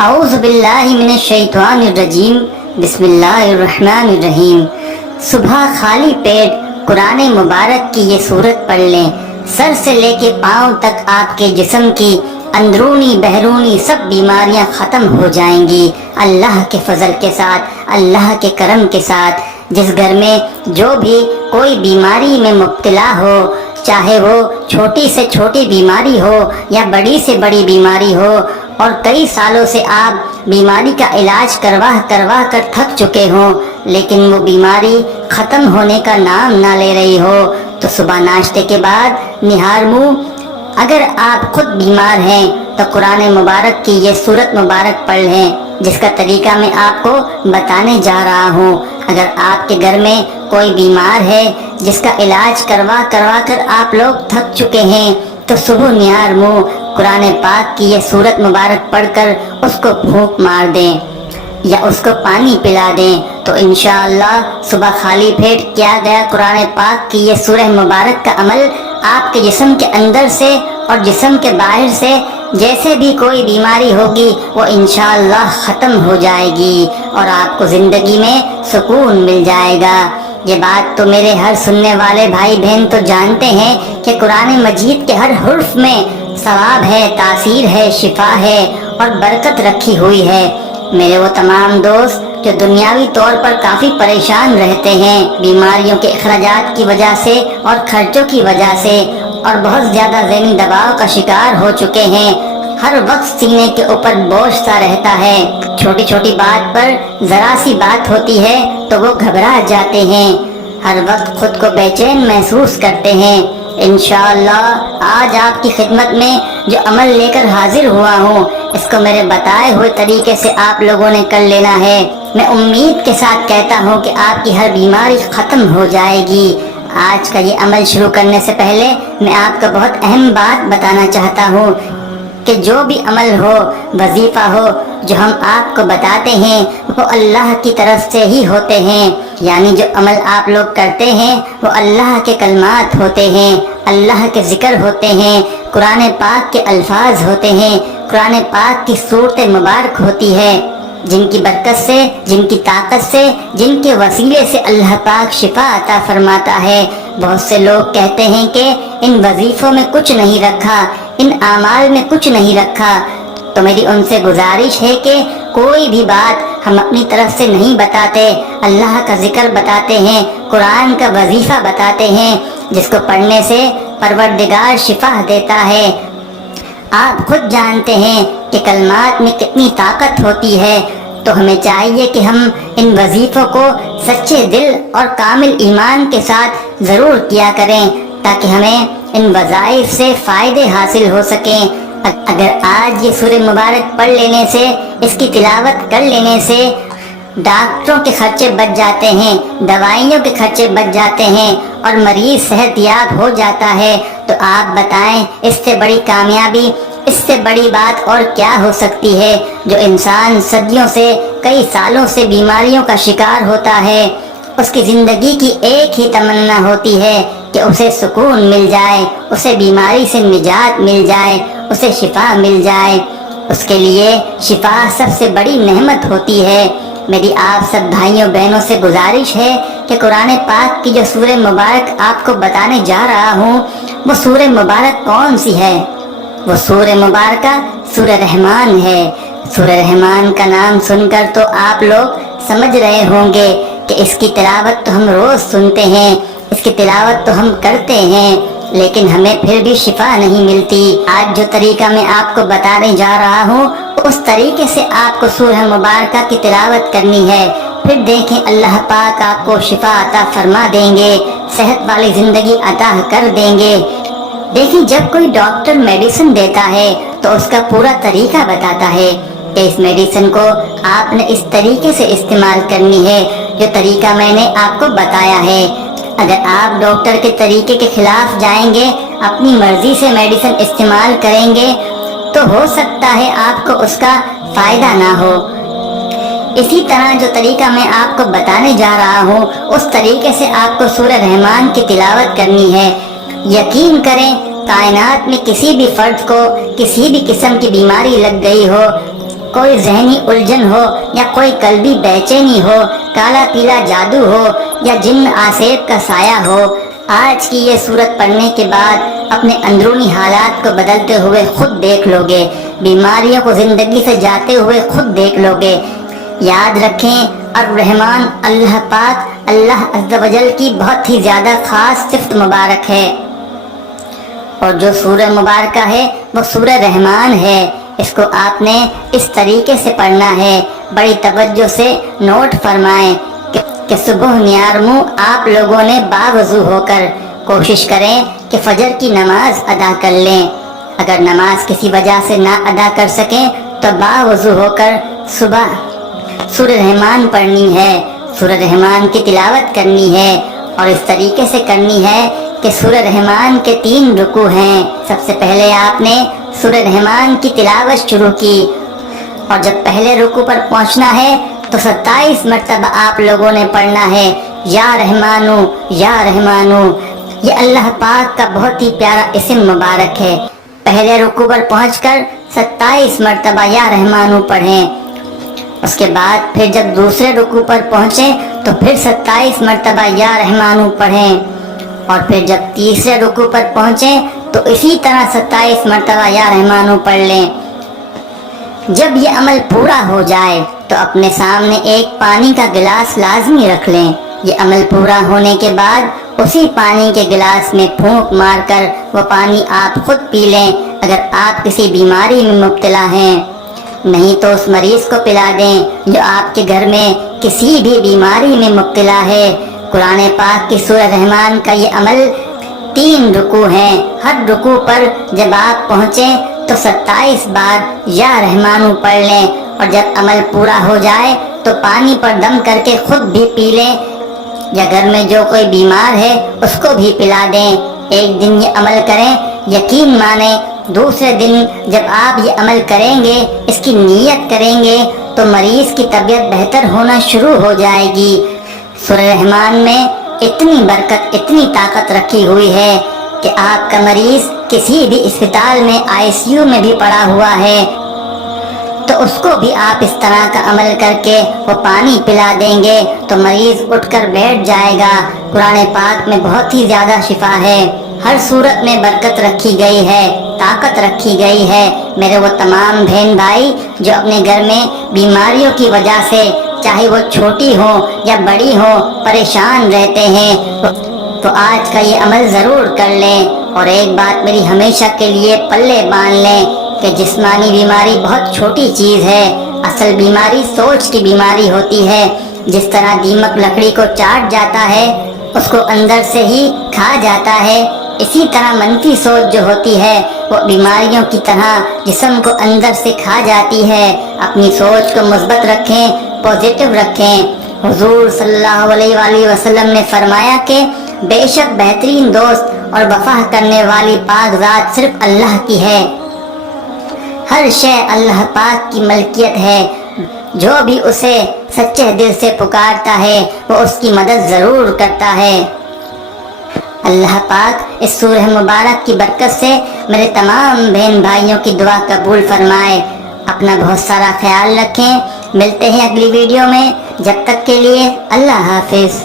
اعوذ باللہ من الشیطان الرجیم بسم اللہ الرحمن الرحیم۔ صبح خالی پیٹ قرآن مبارک کی یہ سورت پڑھ لیں، سر سے لے کے پاؤں تک آپ کے جسم کی اندرونی بہرونی سب بیماریاں ختم ہو جائیں گی اللہ کے فضل کے ساتھ، اللہ کے کرم کے ساتھ۔ جس گھر میں جو بھی کوئی بیماری میں مبتلا ہو، چاہے وہ چھوٹی سے چھوٹی بیماری ہو یا بڑی سے بڑی بیماری ہو، اور کئی سالوں سے آپ بیماری کا علاج کروا کر تھک چکے ہوں، لیکن وہ بیماری ختم ہونے کا نام نہ لے رہی ہو، تو صبح ناشتے کے بعد نہار منہ اگر آپ خود بیمار ہیں تو قرآن مبارک کی یہ سورت مبارک پڑھ لیں، جس کا طریقہ میں آپ کو بتانے جا رہا ہوں۔ اگر آپ کے گھر میں کوئی بیمار ہے جس کا علاج کروا کر آپ لوگ تھک چکے ہیں، تو صبح نہار منہ قرآن پاک کی یہ سورت مبارک پڑھ کر اس کو پھونک مار دیں یا اس کو پانی پلا دیں، تو انشاءاللہ صبح خالی پیٹ کیا گیا قرآن پاک کی یہ سورہ مبارک کا عمل آپ کے جسم کے اندر سے اور جسم کے باہر سے جیسے بھی کوئی بیماری ہوگی وہ انشاءاللہ ختم ہو جائے گی اور آپ کو زندگی میں سکون مل جائے گا۔ یہ بات تو میرے ہر سننے والے بھائی بہن تو جانتے ہیں کہ قرآن مجید کے ہر حرف میں ثواب ہے، تاثیر ہے، شفا ہے اور برکت رکھی ہوئی ہے۔ میرے وہ تمام دوست جو دنیاوی طور پر کافی پریشان رہتے ہیں بیماریوں کے اخراجات کی وجہ سے اور خرچوں کی وجہ سے، اور بہت زیادہ ذہنی دباؤ کا شکار ہو چکے ہیں، ہر وقت سینے کے اوپر بوجھ سا رہتا ہے، چھوٹی چھوٹی بات پر ذرا سی بات ہوتی ہے تو وہ گھبرا جاتے ہیں، ہر وقت خود کو بے چین محسوس کرتے ہیں۔ انشاءاللہ آج آپ کی خدمت میں جو عمل لے کر حاضر ہوا ہوں، اس کو میرے بتائے ہوئے طریقے سے آپ لوگوں نے کر لینا ہے۔ میں امید کے ساتھ کہتا ہوں کہ آپ کی ہر بیماری ختم ہو جائے گی۔ آج کا یہ عمل شروع کرنے سے پہلے میں آپ کو بہت اہم بات بتانا چاہتا ہوں کہ جو بھی عمل ہو، وظیفہ ہو جو ہم آپ کو بتاتے ہیں وہ اللہ کی طرف سے ہی ہوتے ہیں، یعنی جو عمل آپ لوگ کرتے ہیں وہ اللہ کے کلمات ہوتے ہیں، اللہ کے ذکر ہوتے ہیں، قرآن پاک کے الفاظ ہوتے ہیں، قرآن پاک کی صورت مبارک ہوتی ہے، جن کی برکت سے، جن کی طاقت سے، جن کے وسیلے سے اللہ پاک شفا عطا فرماتا ہے۔ بہت سے لوگ کہتے ہیں کہ ان وظیفوں میں کچھ نہیں رکھا، ان اعمال میں کچھ نہیں رکھا، تو میری ان سے گزارش ہے کہ کوئی بھی بات ہم اپنی طرف سے نہیں بتاتے، اللہ کا ذکر بتاتے ہیں، قرآن کا وظیفہ بتاتے ہیں، جس کو پڑھنے سے پروردگار شفا دیتا ہے۔ آپ خود جانتے ہیں کہ کلمات میں کتنی طاقت ہوتی ہے، تو ہمیں چاہیے کہ ہم ان وظیفوں کو سچے دل اور کامل ایمان کے ساتھ ضرور کیا کریں، تاکہ ہمیں ان وظائف سے فائدے حاصل ہو سکیں۔ اگر آج یہ سورہ مبارک پڑھ لینے سے، اس کی تلاوت کر لینے سے ڈاکٹروں کے خرچے بچ جاتے ہیں، دوائیوں کے خرچے بچ جاتے ہیں اور مریض صحت یاب ہو جاتا ہے، تو آپ بتائیں اس سے بڑی کامیابی، اس سے بڑی بات اور کیا ہو سکتی ہے؟ جو انسان صدیوں سے، کئی سالوں سے بیماریوں کا شکار ہوتا ہے، اس کی زندگی کی ایک ہی تمنا ہوتی ہے کہ اسے سکون مل جائے، اسے بیماری سے نجات مل جائے، اسے شفا مل جائے۔ اس کے لیے شفا سب سے بڑی نعمت ہوتی ہے۔ میری آپ سب بھائیوں بہنوں سے گزارش ہے کہ قرآن پاک کی جو سورہ مبارک آپ کو بتانے جا رہا ہوں، وہ سورہ مبارک کون سی ہے؟ وہ سورہ مبارکہ سورہ رحمان ہے۔ سورہ رحمان کا نام سن کر تو آپ لوگ سمجھ رہے ہوں گے کہ اس کی تلاوت تو ہم روز سنتے ہیں، اس کی تلاوت تو ہم کرتے ہیں، لیکن ہمیں پھر بھی شفا نہیں ملتی۔ آج جو طریقہ میں آپ کو بتانے جا رہا ہوں، اس طریقے سے آپ کو سورہ مبارکہ کی تلاوت کرنی ہے، پھر دیکھیں اللہ پاک آپ کو شفا عطا فرما دیں گے، صحت والی زندگی عطا کر دیں گے۔ دیکھیں جب کوئی ڈاکٹر میڈیسن دیتا ہے تو اس کا پورا طریقہ بتاتا ہے کہ اس میڈیسن کو آپ نے اس طریقے سے استعمال کرنی ہے جو طریقہ میں نے آپ کو بتایا ہے۔ اگر آپ ڈاکٹر کے طریقے کے خلاف جائیں گے، اپنی مرضی سے میڈیسن استعمال کریں گے، تو ہو سکتا ہے آپ کو اس کا فائدہ نہ ہو۔ اسی طرح جو طریقہ میں آپ کو بتانے جا رہا ہوں، اس طریقے سے آپ کو سورہ رحمان کی تلاوت کرنی ہے۔ یقین کریں کائنات میں کسی بھی فرد کو کسی بھی قسم کی بیماری لگ گئی ہو، کوئی ذہنی الجھن ہو یا کوئی قلبی بے چینی ہو، کالا پیلا جادو ہو یا جن آسیب کا سایہ ہو، آج کی یہ سورت پڑھنے کے بعد اپنے اندرونی حالات کو بدلتے ہوئے خود دیکھ لو گے، بیماریوں کو زندگی سے جاتے ہوئے خود دیکھ لو گے۔ یاد رکھیں، الرحمن اللہ پاک اللہ عز و جل کی بہت ہی زیادہ خاص صفت مبارک ہے، اور جو سورہ مبارکہ ہے وہ سورہ رحمان ہے۔ اس کو آپ نے اس طریقے سے پڑھنا ہے، بڑی توجہ سے نوٹ فرمائیں کہ صبح نیارمو آپ لوگوں نے باوضو ہو کر کوشش کریں کہ فجر کی نماز ادا کر لیں۔ اگر نماز کسی وجہ سے نہ ادا کر سکیں تو باوضو ہو کر صبح سورہ رحمان پڑھنی ہے، سورہ رحمان کی تلاوت کرنی ہے، اور اس طریقے سے کرنی ہے کہ سورہ رحمان کے 3 رکوع ہیں۔ سب سے پہلے آپ نے سورہ رحمان کی تلاوت شروع کی، اور جب پہلے رکوع پر پہنچنا ہے تو 27 مرتبہ آپ لوگوں نے پڑھنا ہے یا رحمانو یا رحمانو۔ یہ اللہ پاک کا بہت ہی پیارا اسم مبارک ہے۔ پہلے رکوع پر پہنچ کر 27 مرتبہ یا رحمانو پڑھیں، اس کے بعد پھر جب دوسرے رکوع پر پہنچیں تو پھر 27 مرتبہ یا رحمانو پڑھیں، اور پھر جب تیسرے رکوع پر پہنچیں تو اسی طرح 27 مرتبہ یا رحمانو پڑھ لیں۔ جب یہ عمل پورا ہو جائے تو اپنے سامنے ایک پانی کا گلاس لازمی رکھ لیں۔ یہ عمل پورا ہونے کے بعد اسی پانی کے گلاس میں پھونک مار کر وہ پانی آپ خود پی لیں اگر آپ کسی بیماری میں مبتلا ہیں، نہیں تو اس مریض کو پلا دیں جو آپ کے گھر میں کسی بھی بیماری میں مبتلا ہے۔ قرآن پاک کی سورہ رحمان کا یہ عمل 3 رکوع ہیں، ہر رکوع پر جب آپ پہنچیں تو 27 بار یا رحمانو پڑھ لیں، اور جب عمل پورا ہو جائے تو پانی پر دم کر کے خود بھی پی لیں، یا گھر میں جو کوئی بیمار ہے اس کو بھی پلا دیں۔ ایک دن یہ عمل کریں، یقین مانیں دوسرے دن جب آپ یہ عمل کریں گے، اس کی نیت کریں گے تو مریض کی طبیعت بہتر ہونا شروع ہو جائے گی۔ سورہ رحمان میں اتنی برکت، اتنی طاقت رکھی ہوئی ہے کہ آپ کا مریض کسی بھی اسپتال میں ICU میں بھی پڑا ہوا ہے تو اس کو بھی آپ اس طرح کا عمل کر کے وہ پانی پلا دیں گے تو مریض اٹھ کر بیٹھ جائے گا۔ قرآن پاک میں بہت ہی زیادہ شفا ہے، ہر صورت میں برکت رکھی گئی ہے، طاقت رکھی گئی ہے۔ میرے وہ تمام بہن بھائی جو اپنے گھر میں بیماریوں کی وجہ سے، چاہے وہ چھوٹی ہو یا بڑی ہو، پریشان رہتے ہیں تو آج کا یہ عمل ضرور کر لیں، اور ایک بات میری ہمیشہ کے لیے پلے باندھ لیں کہ جسمانی بیماری بہت چھوٹی چیز ہے، اصل بیماری سوچ کی بیماری ہوتی ہے۔ جس طرح دیمک لکڑی کو چاٹ جاتا ہے، اس کو اندر سے ہی کھا جاتا ہے، اسی طرح منفی سوچ جو ہوتی ہے وہ بیماریوں کی طرح جسم کو اندر سے کھا جاتی ہے۔ اپنی سوچ کو مثبت رکھیں، پازیٹو رکھیں۔ حضور صلی اللہ علیہ وآلہ وسلم نے فرمایا کہ بے شک بہترین دوست اور وفا کرنے والی پاک ذات صرف اللہ کی ہے، ہر شے اللہ پاک کی ملکیت ہے، جو بھی اسے سچے دل سے پکارتا ہے وہ اس کی مدد ضرور کرتا ہے۔ اللہ پاک اس سورہ مبارک کی برکت سے میرے تمام بہن بھائیوں کی دعا قبول فرمائے۔ اپنا بہت سارا خیال رکھیں، ملتے ہیں اگلی ویڈیو میں، جب تک کے لیے اللہ حافظ۔